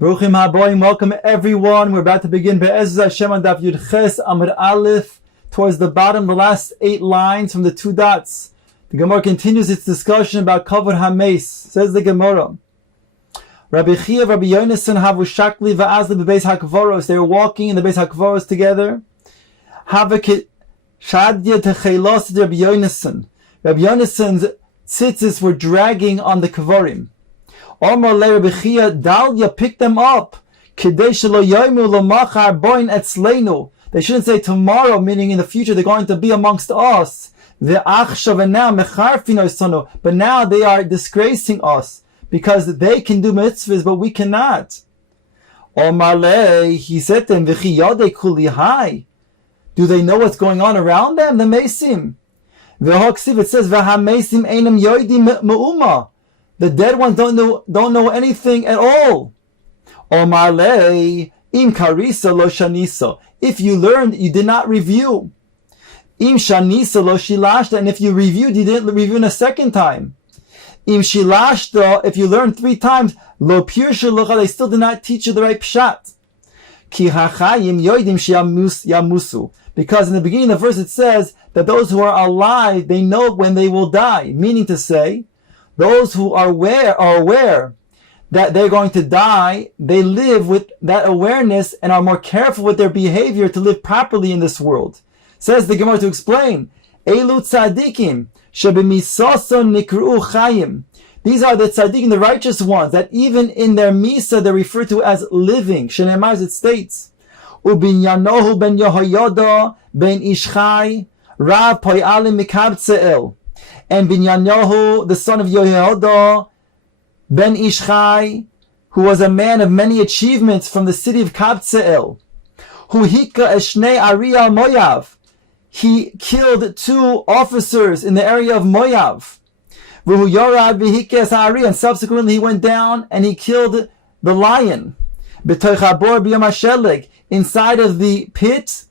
Bruchim haboim, welcome everyone. We're about to begin Be'ezus Hashem on Daf Yud Ches Amud Aleph, towards the bottom, the last 8 lines from the 2 dots. The Gemara continues its discussion about Kavod HaMeis. Says the Gemara, Rabbi Chia, Rabbi Yonasan, Havu Shakli va'azli bebeis hakvoros. They were walking in the Beis Hakvoros together. Havakit Shadya Techeilos Rabbi Yonasan. Rabbi Yonasan's tzitzis were dragging on the Kvorim. Omar le Rabbi Chia, Dalia, pick them up. Kidei shelo yoimu l'machar boin etzleinu. They shouldn't say tomorrow, meaning in the future they're going to be amongst us. Ve'achshav, and now mecharfin osanu. But now they are disgracing us because they can do mitzvahs, but we cannot. Omar le, he said to them, V'chi yodei kuli hai. Do they know what's going on around them? The mesim. Ve'hoksiv, it says v'hamesim einam yoidim me'uma. The dead ones don't know anything at all. Omar le, im karisa lo shanisa. If you learned, you did not review. Im shanisa lo shilashta. And if you reviewed, you didn't review in a second time. Im shilashta, if you learned 3 times, lo pirsha locha, they still did not teach you the right pshat. Ki hachayim yoidim yamusu. Because in the beginning of the verse it says that those who are alive, they know when they will die. Meaning to say, those who are aware that they're going to die, they live with that awareness and are more careful with their behavior to live properly in this world. Says the Gemara to explain, Elu tzadikim shebemisason nikru chayim. These are the tzadikim, the righteous ones, that even in their misa they're referred to as living. Shenemar, it states, Ubinyanohu ben Yehoyada ben Ishchai Rav Poyalim Mikabtze'el. And Binyanyahu, the son of Yehoyada ben Ishchai, who was a man of many achievements from the city of Kabtze'el, who hika eshnei Ariya Moyav. He killed 2 officers in the area of Moyav. V'hu yorad v'hika es Ari, and subsequently he went down and he killed the lion. B'toich habor b'yom hasheleg, inside of the pit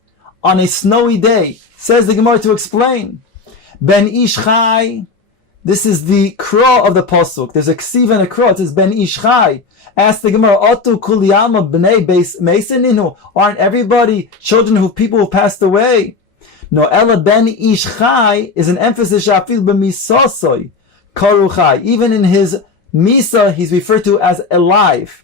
on a snowy day. Says the Gemara to explain. Ben Ishchai, this is the kra of the pasuk. There's a ksiv and a kra. It says Ben Ishchai. Ask the Gemara, Otu kuliyama b'nei beis mesininu. Aren't everybody children of people who passed away? No, Ella Ben Ishchai is an emphasis shafil b'misasoi karuchai. Even in his misa, he's referred to as alive.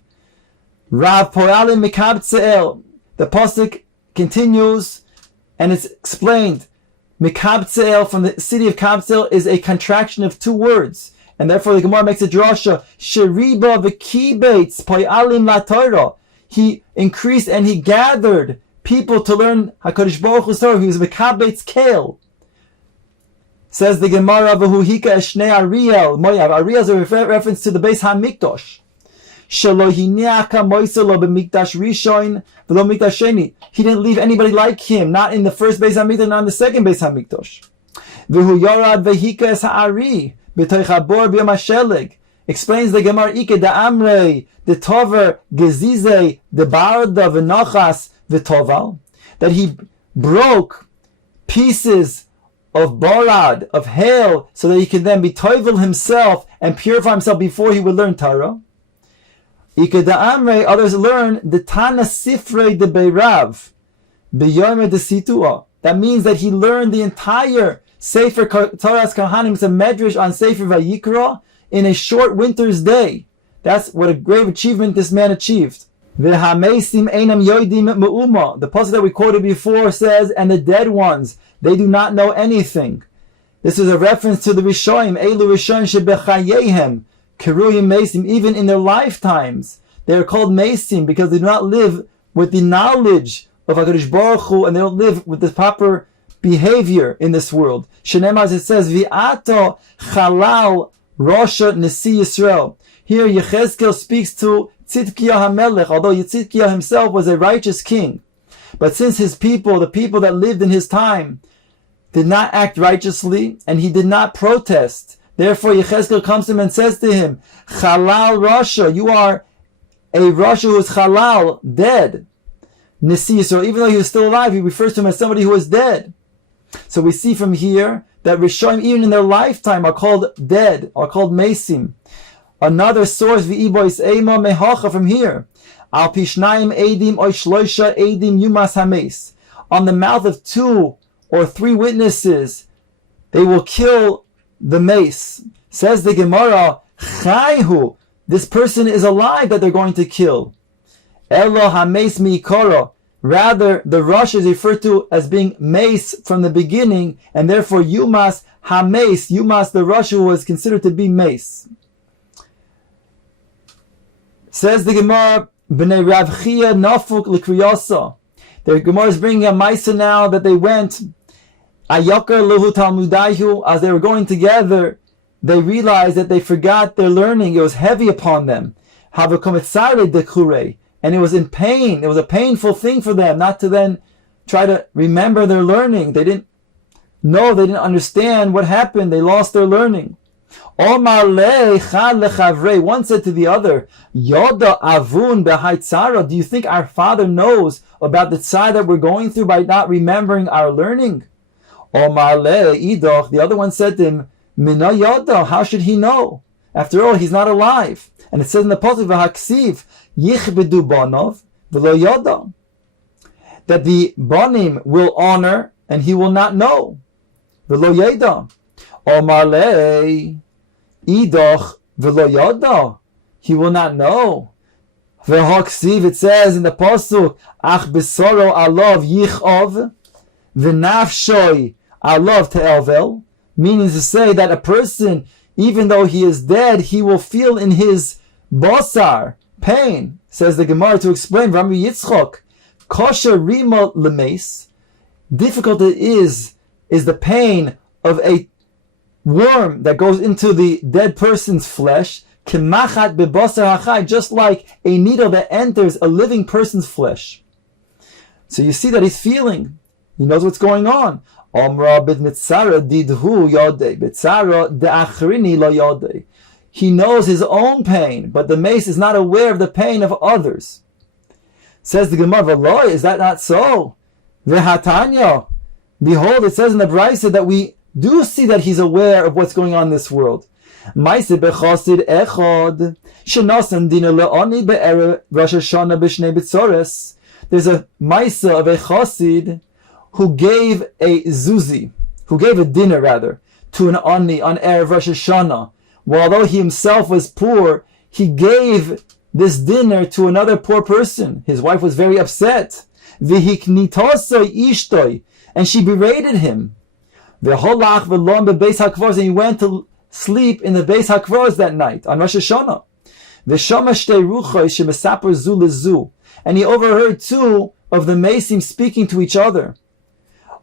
Rav Poyalim Mikabtze'el. The pasuk continues and it's explained. Mikabtze'el, from the city of Kabtze'el, is a contraction of 2 words. And therefore the Gemara makes a drasha. Sheriba v'kibeitz poyalim la Torah. He increased and he gathered people to learn HaKadosh Baruch Hu's Torah. He was Mikabeitz Kel. Says the Gemara, v'hu hika eshnei Ariel Moyav. Ariel is a reference to the Beis HaMikdash. Shelo hiniaka moiselo b'mikdash rishon v'lo mikdash sheni. He didn't leave anybody like him, not in the first Beis HaMikdash, not in the second Beis HaMikdash. V'hu yorad v'hika es ha'ari b'toich habor b'yom hasheleg. Explains the Gemara, Ike da'amrei d'tover gezizei d'barda v'nochas v'toval, that he broke pieces of borad, of hail, so that he could then be toivel himself and purify himself before he would learn Torah. Others learn the Tana Sifrei de Beirav B'Yom de Situa. That means that he learned the entire Sefer Torah's Kahanim, it's a medrash on Sefer Vayikra, in a short winter's day. That's what a great achievement this man achieved. V'hamesim einam yoidim me'uma. The pasuk that we quoted before says, and the dead ones, they do not know anything. This is a reference to the Rishonim, Elu Rishon shebechayehem. Keruyim Mesim, even in their lifetimes, they are called Mesim because they do not live with the knowledge of HaKadosh Baruch Hu, and they don't live with the proper behavior in this world. Shenemar, as it says, V'ato chalal Rosha Nesi Yisrael. Here Yechezkel speaks to Tzidkiah HaMelech, although Tzidkiah himself was a righteous king. But since his people, the people that lived in his time, did not act righteously, and he did not protest, therefore, Yechezkel comes to him and says to him, Chalal Rasha, you are a Rasha who is Chalal, dead. Nisi, so even though he was still alive, he refers to him as somebody who is dead. So we see from here that Rishonim, even in their lifetime, are called dead, are called Mesim. Another source, V'ibois Eima Mehacha, from here. Al pishnayim edim oy shloisha edim yumas hames. On the mouth of 2 or 3 witnesses, they will kill the mace. Says the Gemara, chayhu. This person is alive that they're going to kill. Elo hames miikara. Rather, the rush is referred to as being mace from the beginning, and therefore Yumas hames, Yumas the rush was considered to be mace. Says the Gemara, B'nei Rav Chia nafuk l'kriyasa. The Gemara is bringing a maisa now that they went, ayakar lehu talmudayhu, as they were going together, they realized that they forgot their learning. It was heavy upon them. Havakometzare dekure. And it was in pain. It was a painful thing for them not to then try to remember their learning. They didn't know, they didn't understand what happened. They lost their learning. One said to the other, Yoda avun behaitzara. Do you think our father knows about the tzar that we're going through by not remembering our learning? The other one said to him, Mina Yoda, how should he know? After all, he's not alive. And it says in the pasuk v'haksiv yichbedu banov v'lo yoda, that the banim will honor and he will not know. V'lo yoda. Omar le idoch v'lo yoda, he will not know. V'haksiv, it says in the pasuk, ach besoro alav yichov v'nafshoi alav te'elvel, meaning to say that a person, even though he is dead, he will feel in his basar pain. Says the Gemara to explain, Rami Yitzchok, kosher rima lemes, difficult it is the pain of a worm that goes into the dead person's flesh, kemachat bebasar hachai, just like a needle that enters a living person's flesh. So you see that he's feeling, he knows what's going on. Omra bit mitzara didhu yodei, mitzara de'achrini lo yodei. He knows his own pain, but the mace is not aware of the pain of others. Says the Gemara, V'loi, is that not so? V'hatanya, behold, it says in the Brisa that we do see that he's aware of what's going on in this world. Maise bechosid echod, shenosan dina le'oni be'erev Rosh Hashanah b'shnei b'tzores. There's a Maisa of a chosid who gave a zuzi, who gave a dinner rather, to an ani on Erev Rosh Hashanah. Although he himself was poor, he gave this dinner to another poor person. His wife was very upset. V'hiknitosoi ishtoi, and she berated him. V'holach v'lom bebeis hakvos, and he went to sleep in the beis hakvos that night on Rosh Hashanah. V'shama shtei ruchos shemesaper zu lezu, and he overheard 2 of the Mesim speaking to each other.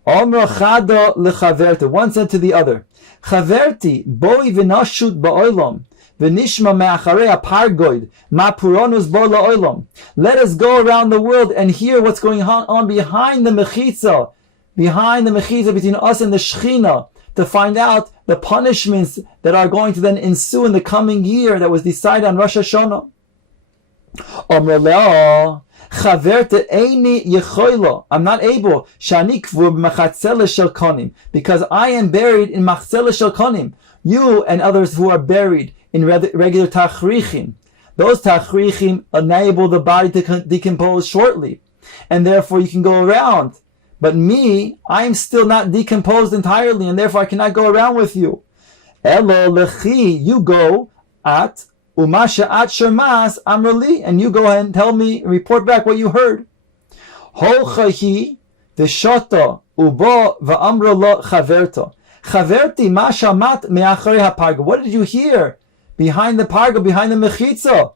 Omra chada lechaverta. One said to the other, Chaverti, boi v'nashut ba'olam, v'nishma me'acharei apargoid, ma puronus bo la'olam. Let us go around the world and hear what's going on behind the mechitza between us and the Shechina, to find out the punishments that are going to then ensue in the coming year that was decided on Rosh Hashanah. Omra le'ah, Chaverte eini yechoilo. I'm not able. Shani kvur b'machatzele shel konim, because I am buried in machzele shel konim. You and others who are buried in regular tachrichim. Those tachrichim enable the body to decompose shortly, and therefore you can go around. But me, I am still not decomposed entirely, and therefore I cannot go around with you. Elo lechi, you go at Umasha at Shermas Amrali, and you go ahead and tell me, report back what you heard. Holchahi v'shota ubo v'amra lo chaverto. Chaverti ma shamat me'acharei haparga. What did you hear behind the parga, behind the mechitza?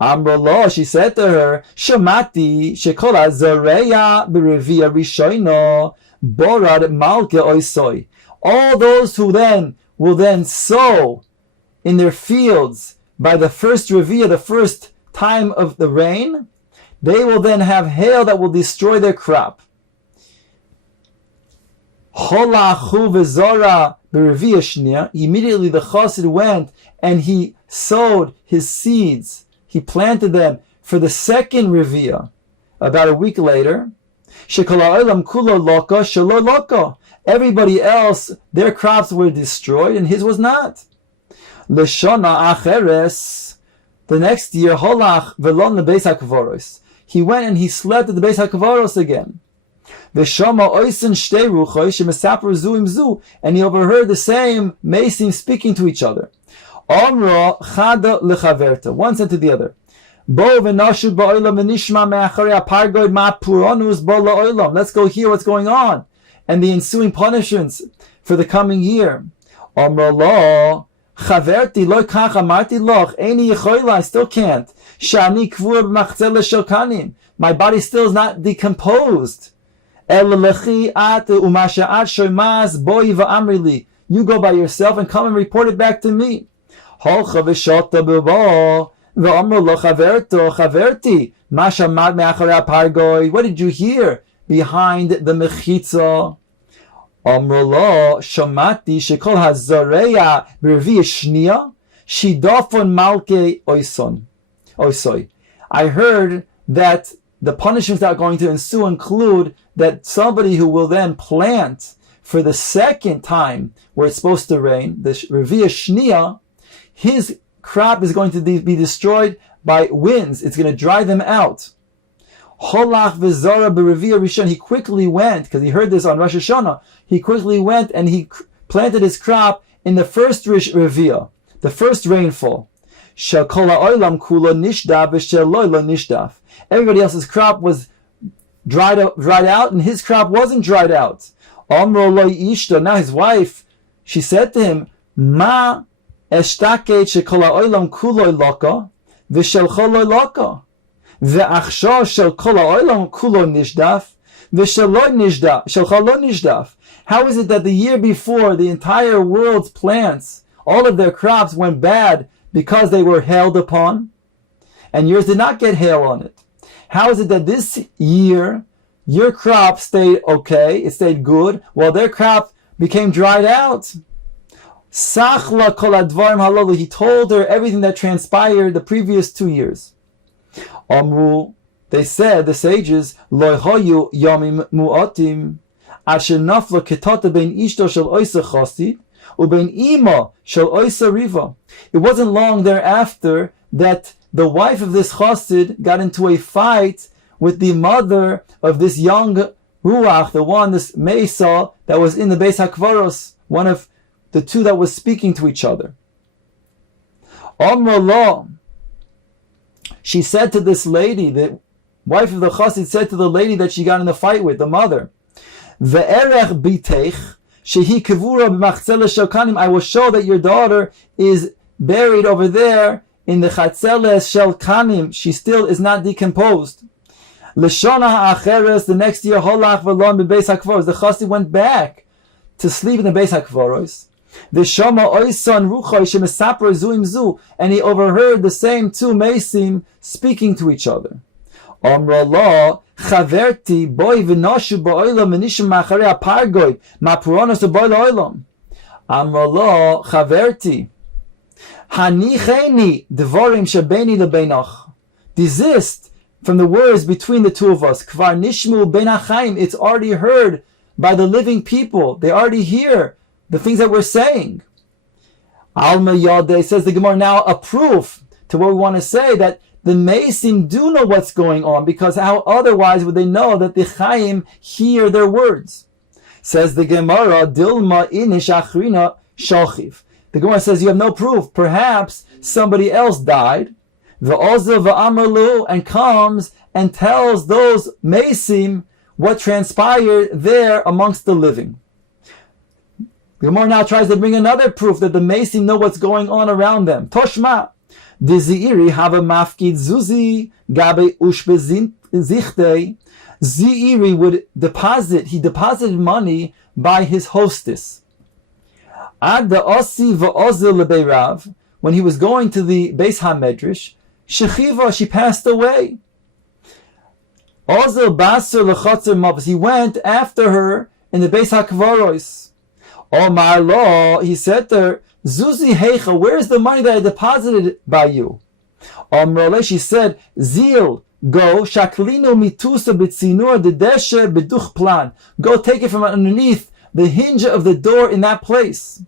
Amra lo, she said to her, Shamati shekol hazareya b'revia rishoino borad malke oisoi. All those who then will then sow in their fields by the first Revi'ah, the first time of the rain, they will then have hail that will destroy their crop. Immediately the chassid went and he sowed his seeds. He planted them for the second Revi'ah. About a week later, everybody else, their crops were destroyed and his was not. Leshona acheres, the next year, holach velon lebeis hakvoros. he went and he slept at the Beis HaKvaros again. And he overheard the same Mesim speaking to each other. One said to the other, let's go hear what's going on and the ensuing punishments for the coming year. I still can't. My body still is not decomposed. You go by yourself and come and report it back to me. What did you hear behind the mechitza? I heard that the punishments that are going to ensue include that somebody who will then plant for the second time where it's supposed to rain, the Revi'ah Shnia, his crop is going to be destroyed by winds. It's going to dry them out. Holach v'zara b'Revi'ah Rishon. He quickly went, because he heard this on Rosh Hashanah, he quickly went and he planted his crop in the first Revi'ah, the first rainfall. Shel kol ha'olam kulo nishdaf v'shel lo nishdaf. Everybody else's crop was dried out, and his crop wasn't dried out. Amro lo ishto. Now his wife, she said to him, Ma eshtaket shekol ha'olam kulo loka v'shelcho lo loka ve'achsho shel kol ha'olam kulo nishdaf v'shel lo nishdaf shelcho lo nishdaf. How is it that the year before the entire world's plants, all of their crops went bad because they were hailed upon, and yours did not get hail on it? How is it that this year your crop stayed okay, it stayed good, while their crop became dried out? Sachla kol advarim halalu. He told her everything that transpired the previous 2 years. Amru, they said, the sages, lo hoyu yomi mu'atim asher nafla ketata bein ishto shel oisa chasid ubein ima shel oisa riva. It wasn't long thereafter that the wife of this chassid got into a fight with the mother of this young ruach, this Mesa that was in the Beis HaKvaros, one of the two that was speaking to each other. Amrullah, she said to this lady, the wife of the chassid said to the lady that she got in the fight with, the mother, Ve'erech bitech shehi kevura b'machzele shokanim. I will show that your daughter is buried over there in the Chatzeles Shel Kanim. She still is not decomposed. L'shona ha'acheres, the next year, holach v'lon b'beis hakvaros. The chassid went back to sleep in the Beis HaKvaros. V'shama oisan ruchoy shemesaper zuim zu, and he overheard the same two mesim speaking to each other. Amra Allah, chaverti boy v'noshu ba'olam v'nishim ma'acharei apargoy ma'puronos b'oy la'olam. Amra Allah, chaverti, hanicheni devorim shebeni lebeinach. Desist from the words between the two of us. Kvar nishmu ben achayim. It's already heard by the living people. They already hear the things that we're saying. Alma Yadeh, says the Gemara, now a proof to what we want to say, that the Mesim do know what's going on, because how otherwise would they know that the Chaim hear their words? Says the Gemara, Dilma inish achrina shalchiv. The Gemara says you have no proof. Perhaps somebody else died, v'ozel v'amalu, and comes and tells those Mesim what transpired there amongst the living. The Gemara now tries to bring another proof that the Mesim know what's going on around them. Toshma, Diziiri have a mafkid zuzi gabe ushbezin zichtei. Ziiri would deposit. He deposited money by his hostess. Ad the osi v'ozel lebeirav, when he was going to the Beis HaMedrash, shechiva, she passed away. Ozel basar lechotzer mavos, he went after her in the Beis HaKvaros. Omar lo, he said to her, Zuzi heicha, where's the money that I deposited by you? Omar, she said, Zil, go, shaklinu mitusa b'tzinur dedeshe beduch plan. Go take it from underneath the hinge of the door in that place.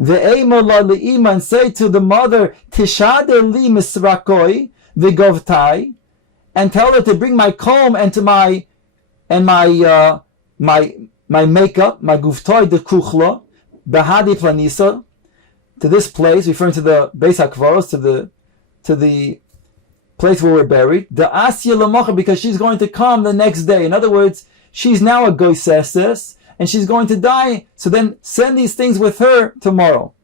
Ve'ema la le'ima, and say to the mother, Tishader li misrakoi v'govtai, and tell her to bring my comb and to my makeup, my guftoi de kuchla, bahadi planisa, to this place, referring to the Beis HaKvaros, to the place where we're buried. The asya lamacha, because she's going to come the next day. In other words, she's now a goiseses, and she's going to die. So then send these things with her tomorrow.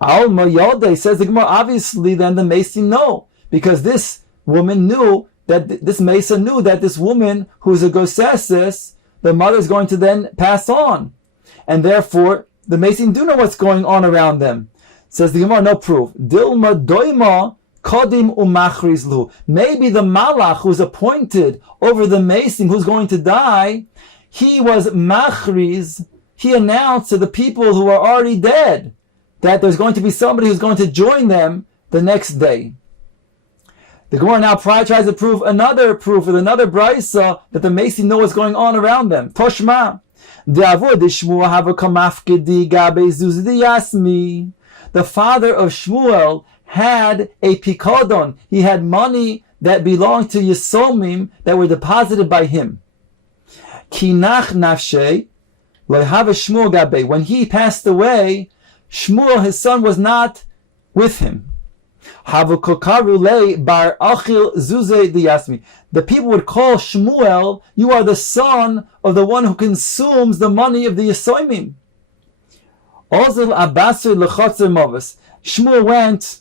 Al Mayode, says the Gemara, obviously then the Mason know, because this woman knew that this Mason knew that this woman who's a goiseses, the mother is going to then pass on, and therefore the Mason do know what's going on around them. Says the Gemara, no proof. Dilma doima kodim umachrizlu. Maybe the malach who's appointed over the Mason who's going to die, he was machriz. He announced to the people who are already dead that there's going to be somebody who's going to join them the next day. The Gemara now tries to prove another proof with another brisa that the Mason know what's going on around them. Toshma. The father of Shmuel had a pikodon. He had money that belonged to Yisomim that were deposited by him. Kinach nafshe lo'hava Shmuel gabe. When he passed away, Shmuel, his son, was not with him. The people would call Shmuel, you are the son of the one who consumes the money of the Yisomim. Shmuel went,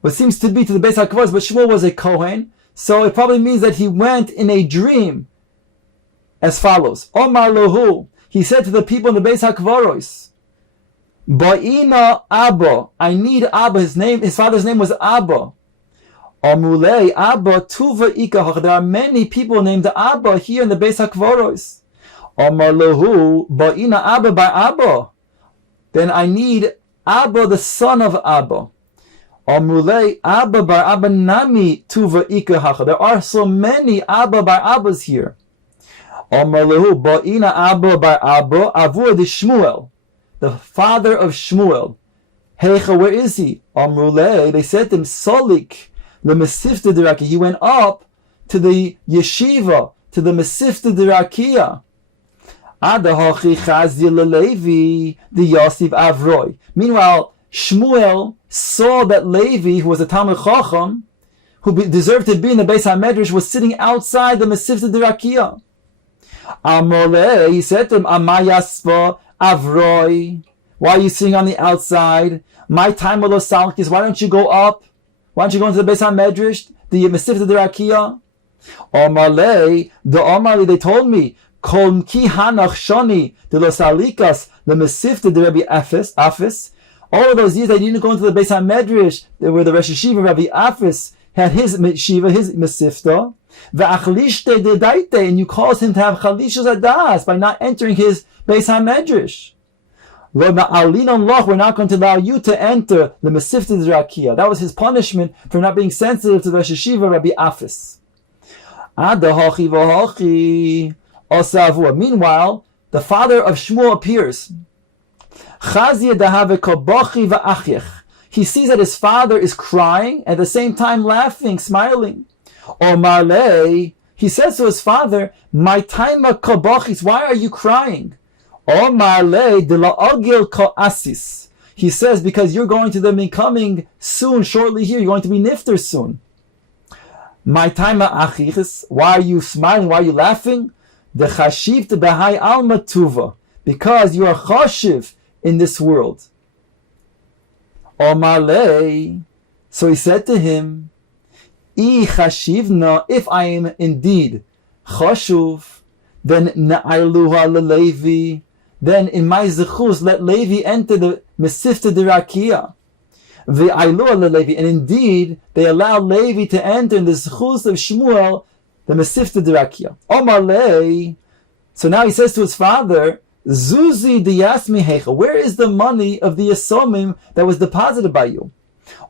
what seems to be to the Beis HaKvaros, but Shmuel was a Kohen, so it probably means that he went in a dream as follows. Omar Lohu, he said to the people in the Beis HaKvaros, Ba'ina Abba, I need Abba. His father's name was Abba. Amulei Abba Tuva Ikahach. There are many people named Abba here in the Beis HaKvaros. Amar Lahu Ba'ina Abba by Abba. Then I need Abba, the son of Abba. Amulei Abba by Abba Nami Tuva Ikahach. There are so many Abba by Abbas here. Amar Lahu Ba'ina Abba by Abba Avur de Shmuel, the father of Shmuel. Heicha, where is he? Amrulei, they said to him, Solik, the Masifta Diraki. He went up to the yeshiva, to the Masifta Dirakia. Adahachi Chazia Levi, the Yosef Avroi. Meanwhile, Shmuel saw that Levi, who was a Talmid Chacham, who deserved to be in the Beis HaMedrash, was sitting outside the Masifta Dirakia. Amrulei, he said to him, Amayasva Avroi, why are you sitting on the outside? My time of Los Salkis, why don't you go up? Why don't you go into the Beis HaMedrash, the Masifta Dirakia? Omarlei, the Omarlei, they told me, Kol ki hanach shoni de Los Alikas, the Masifta de Rabbi Afis. All of those years that you didn't go into the Beis HaMedrash, where the Rosh Hashiva Rabbi Afis had his Shiva, his Masifta, ve'achlishte de daite, and you caused him to have chalishos adas by not entering his Beis HaMedrash. We're not going to allow you to enter the Masifta Dirakia. That was his punishment for not being sensitive to the Rosh Hashiva Rabbi Afis. Meanwhile, the father of Shmuel appears. He sees that his father is crying, at the same time laughing, smiling. He says to his father, "My time kabachis, why are you crying?" He says, because you're going to be coming soon, shortly here, you're going to be nifter soon. My time achichis, why are you smiling, why are you laughing? The chashivta b'hai alma tuva, because you are chashiv in this world. Omalei, so he said to him, I chashivna, if I am indeed chashuv, then na'ailuha leLevi, then in my zechus let Levi enter the Masifta Dirakia. Ve'ailuha leLevi, and indeed they allow Levi to enter in the zechus of Shmuel, the Masifta Dirakia. Omalei, so now he says to his father, Zuzi diyasmi hecha, where is the money of the Yisomim that was deposited by you?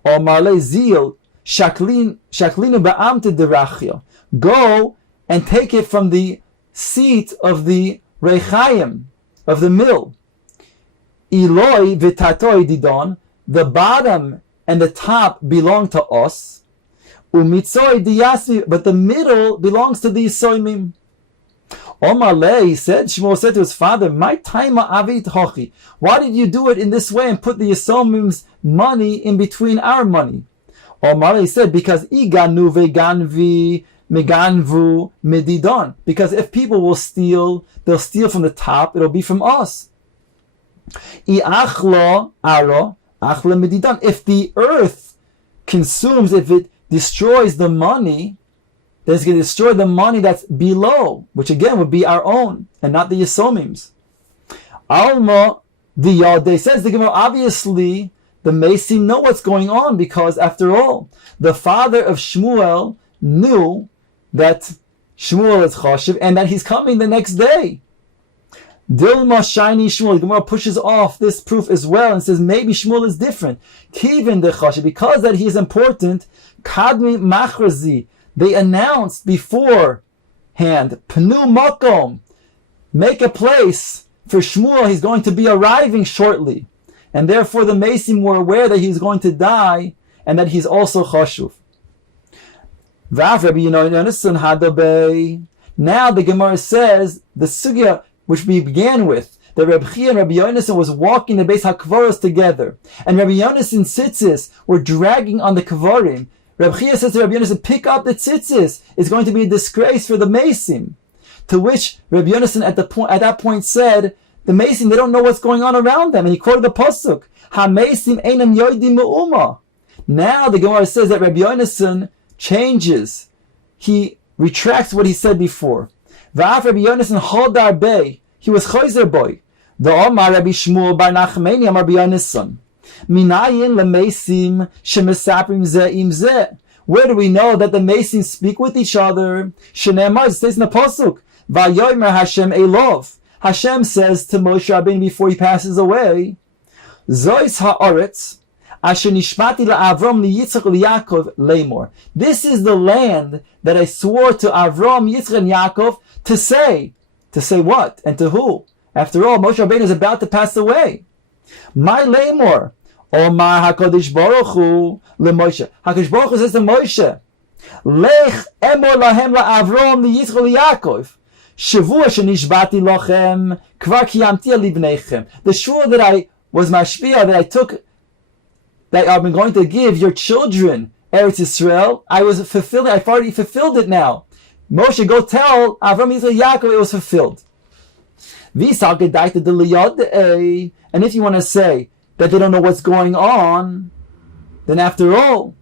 Omalei zil shaklinu ba'amte dirachia, go and take it from the seat of the Reichayim, of the mill. Eloi v'tatoi didon, the bottom and the top belong to us. Umitzoi diyasvi, but the middle belongs to the Yisoimim. Omar he said, Shmuel said to his father, my taima avit hochi. Why did you do it in this way and put the Yisomim's money in between our money? Omar he said, because iganu veganvi meganvu medidon. Because if people will steal, they'll steal from the top, it'll be from us. Iachlo aro achla medidon. If the earth consumes, if it destroys the money, then it's going to destroy the money that's below, which again would be our own and not the Yisomim's. Alma the Yodeh, says the Gemara, obviously the Mesim know what's going on, because after all, the father of Shmuel knew that Shmuel is Choshev and that he's coming the next day. Dilma shiny Shmuel, the Gemara pushes off this proof as well and says maybe Shmuel is different. Kivin de Choshev, because that he is important, Kadmi Machrazi, they announced beforehand, Pnu Makom, make a place for Shmuel, he's going to be arriving shortly. And therefore the Mesim were aware that he's going to die and that he's also Choshev. Now the Gemara says, the Sugya which we began with, that Reb Chia and Rabbi Yonasan was walking the Beis HaKvaros together, and Rabbi Yonasan and Tzitzis were dragging on the Kvarim. Reb Chia says to Rabbi Yonasan, pick up the Tzitzis, it's going to be a disgrace for the Mesim. To which Rabbi Yonasan at that point said, the Mesim, they don't know what's going on around them, and he quoted the Pasuk, Ha-Mesim einam yodim me'uma. Now the Gemara says that Rabbi Yonasan changes, he retracts what he said before. V'af Rabbi Yonasan hodar bey, he was chayzer boy. The Omar Rabbi Shmuel bar Nachmeni Amar Rabbi Yonasan, minayin lemesim shemesaprim zeh im zeh. Where do we know that the Mesim speak with each other? Shneimar, it says in the pasuk, Vayomer Hashem Elov. Hashem says to Moshe Rabbeinu before he passes away, Zois ha'aretz asher nishmati la'Avram liYitzchak liYaakov leimor. This is the land that I swore to Avram, Yitzchak, and Yaakov to say. To say what? And to who? After all, Moshe Rabbeinu is about to pass away. My leimor. Omar HaKadosh Baruch Hu leMoshe. HaKadosh Baruch Hu says to Moshe, Lech emor lahem la'Avram liYitzchak liYaakov. Shavua shenishbati lochem kvar kiyamti libneichem. The shua that I was mashpia, that I took, that I'm going to give your children Eretz Yisrael, I was fulfilled. I've already fulfilled it now. Moshe, go tell Avram, Yitzchak, Yaakov it was fulfilled. And if you want to say that they don't know what's going on, then after all,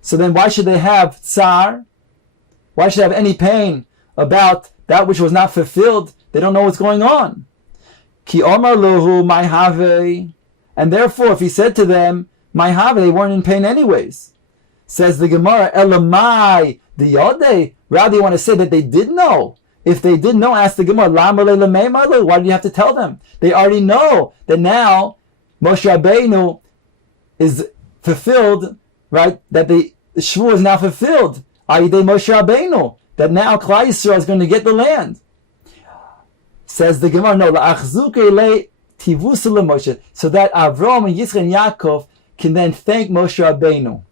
so then why should they have tsar? Why should they have any pain about that which was not fulfilled? They don't know what's going on. Ki omar lohu my have, and therefore if he said to them my have, they weren't in pain anyways. Says the Gemara, elamai the yodei. Rather you want to say that they did know. If they did know, ask the Gemara, why do you have to tell them? They already know that now Moshe Rabbeinu is fulfilled, right? That the shvur is now fulfilled. Ayidei Moshe Rabbeinu. That now Klal Yisrael is going to get the land. Says the Gemara, no, so that Avram and Yitzchak and Yaakov can then thank Moshe Rabbeinu.